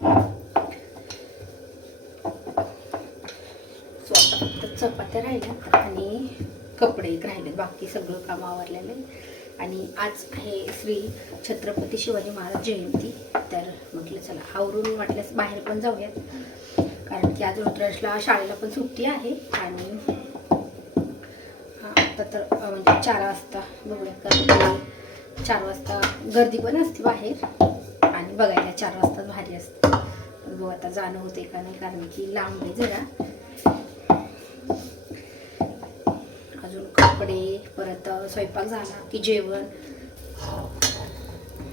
So आता फक्त चपात्या राहिल्या आणि कपडे एक राहिले, बाकी सगळं काम आवरलेलं आहे. आणि आज आहे श्री छत्रपती शिवाजी महाराज जयंती. तर म्हटलं चला आवरून वाटल्यास बाहेर पण जाऊयात, कारण की आज रुद्राजला शाळेला पण सुट्टी आहे. आणि आता तर म्हणजे 4 वाजता बघूया, कारण 4 वाजता गर्दी पण असते बाहेर आणि बघायला 4 वाजता भारी असतं. बघू आता जाणं होते का नाही, कारण की लांब आहे जरा. अजून कपडे, परत स्वयंपाक झाला की जेवण,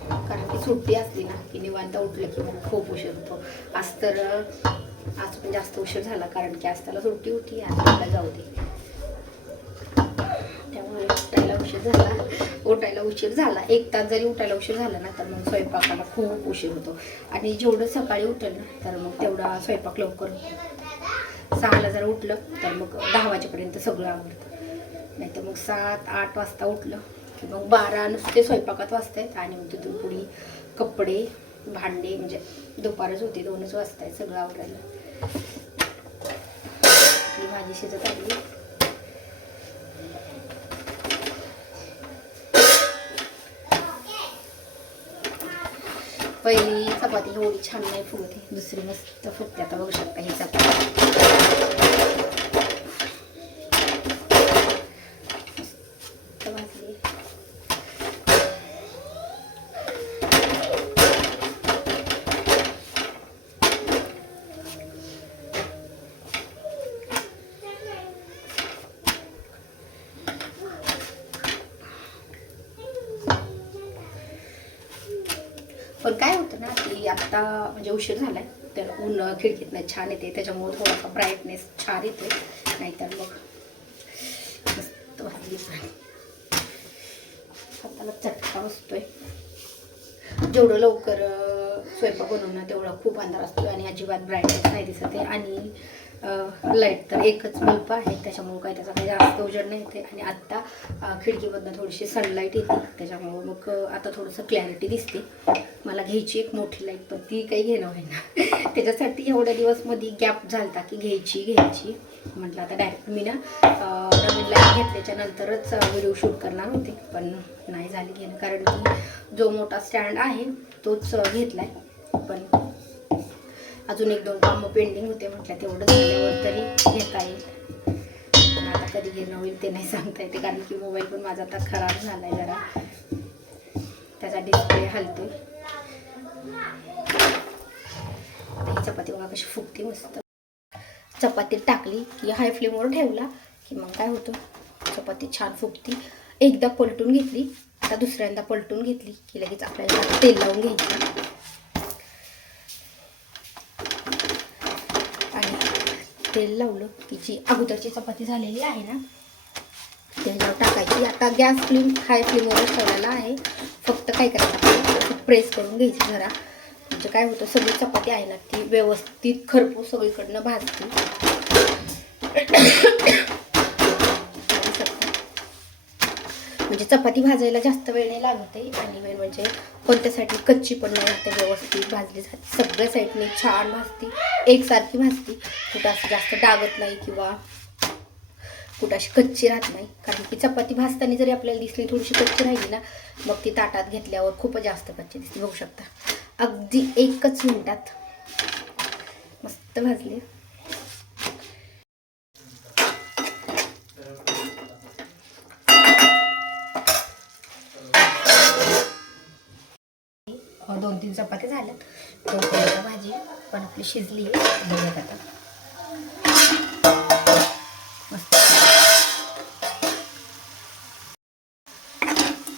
कारण की सुट्टी असली ना की निवांत उठलं की मला खूप उशीर होतो. आज पण जास्त उशीर झाला, कारण की आज त्याला सुट्टी होती, आज त्याला जाऊ दे, त्यामुळे उठायला उशीर झाला. 1 तास जरी उठायला उशीर झाला ना तर मग स्वयंपाकाला खूप उशीर होतो. आणि जेवढं सकाळी उठेल ना तर मग तेवढा स्वयंपाक लवकर होतो. 6ला जर उठलं तर मग 10 वाजेपर्यंत सगळं आवडतं. नाही तर मग 7-8 वाजता उठलं की मग 12 नुसते स्वयंपाकात वाजतायत आणि मग तिथून पुढे कपडे, भांडे, म्हणजे दुपारच होती, 2च वाजतायत सगळं आवरायला. ही भाजी शिजत आली. पहिली चपाती एवढी छान नाही फुगते, दुसरी मस्त फुगते. आता बघू शकता ही चपाती भाजली. पण काय होतं ना की आता म्हणजे उशीर झालाय तर ऊन खिडकीतनं छान येते, त्याच्यामुळे थोडासा ब्राईटनेस छान येते. नाहीतर मग मस्त भाजली. हाताला चटका बसतोय. जेवढं लवकर स्वयंपाक बनवणं तेवढा खूप अंधार असतो आणि अजिबात ब्राईटनेस नाही दिसत आहे. आणि लाईट तर एकच बल्ब आहे, त्याच्यामुळे काही त्याचा काही जास्त उजेड नाही येते. आणि आत्ता खिडकीमधनं थोडीशी सनलाईट येते, त्याच्यामुळं मग आता थोडंसं क्लॅरिटी दिसते. मला घ्यायची एक मोठी लाईट, पण ती काही घेणं होईना. त्याच्यासाठी एवढ्या दिवस मध्ये गॅप झालता की घ्यायची म्हटलं आता डायरेक्ट मी ना नवीन लाईट घेतल्याच्या नंतरच व्हिडिओ शूट करणार होते, पण नाही झाली घेणं, कारण की जो मोठा स्टँड आहे तोच घेतलाय. पण अजून 1-2 कामं पेंडिंग होते, म्हटलं तेवढं झाल्यावर तरी घेता येईल. पण आता कधी घेणं होईल ते नाही सांगता येते, कारण की मोबाईल पण माझा आता खराब झालाय जरा, त्याचा डिस्प्ले हलतोय. ही चपाती बघा कशी फुगते मस्त. चपाती टाकली की हाय फ्लेमवर ठेवला की मग काय होतं, चपाती छान फुगती. एकदा पलटून घेतली, आता दुसऱ्यांदा पलटून घेतली की लगेच आपल्याला तेल लावून घ्यायचं. आणि तेल लावलं की जी अगोदरची चपाती झालेली आहे ना त्याच्यावर टाकायची. आता गॅस फ्लेम हाय फ्लेमवर ठेवलेला आहे. फक्त काय करायचं, प्रेस करून घ्यायची जरा, म्हणजे काय होतं सगळी चपाती आहे ना ती व्यवस्थित खरपूस सगळीकडनं भाजते. म्हणजे चपाती भाजायला जास्त वेळ नाही लागत आहे. आणि मेन म्हणजे कोणत्यासाठी कच्ची पण नाही राहते, व्यवस्थित भाजली जाते, सगळ्या साईडने छान भाजते, एकसारखी भाजते. कुठं असं जास्त डागत नाही किंवा कुठं अशी कच्ची राहत नाही. कारण की चपाती भाजताना जरी आपल्याला दिसली थोडीशी कच्ची राहिली ना मग ती ताटात घेतल्यावर खूपच जास्त कच्ची दिसते. बघू शकता अगदी 1च मिनिटात मस्त भाजली. हो 2-3 चपात्या झाल्यात, तो भाजी पण आपली शिजली आहे. बघत आता मस्त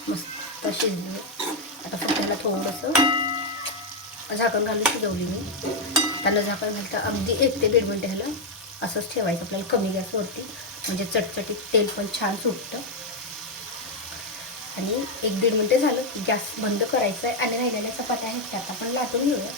मस्त शिजली. आता फक्त त्याला थोडंसं झाकण घालून शिजवली मी. त्याला झाकण घालतं अगदी 1 ते 1.5 मिनिटं ह्याला असंच ठेवायचं आपल्याला कमी गॅसवरती, म्हणजे चटचटीत तेल पण छान सुटतं. आणि 1-1.5 मिनिटं झालं की गॅस बंद करायचा आहे. आणि राहिलेल्या चपात्या आहेत त्यात आपण लाटून घेऊया.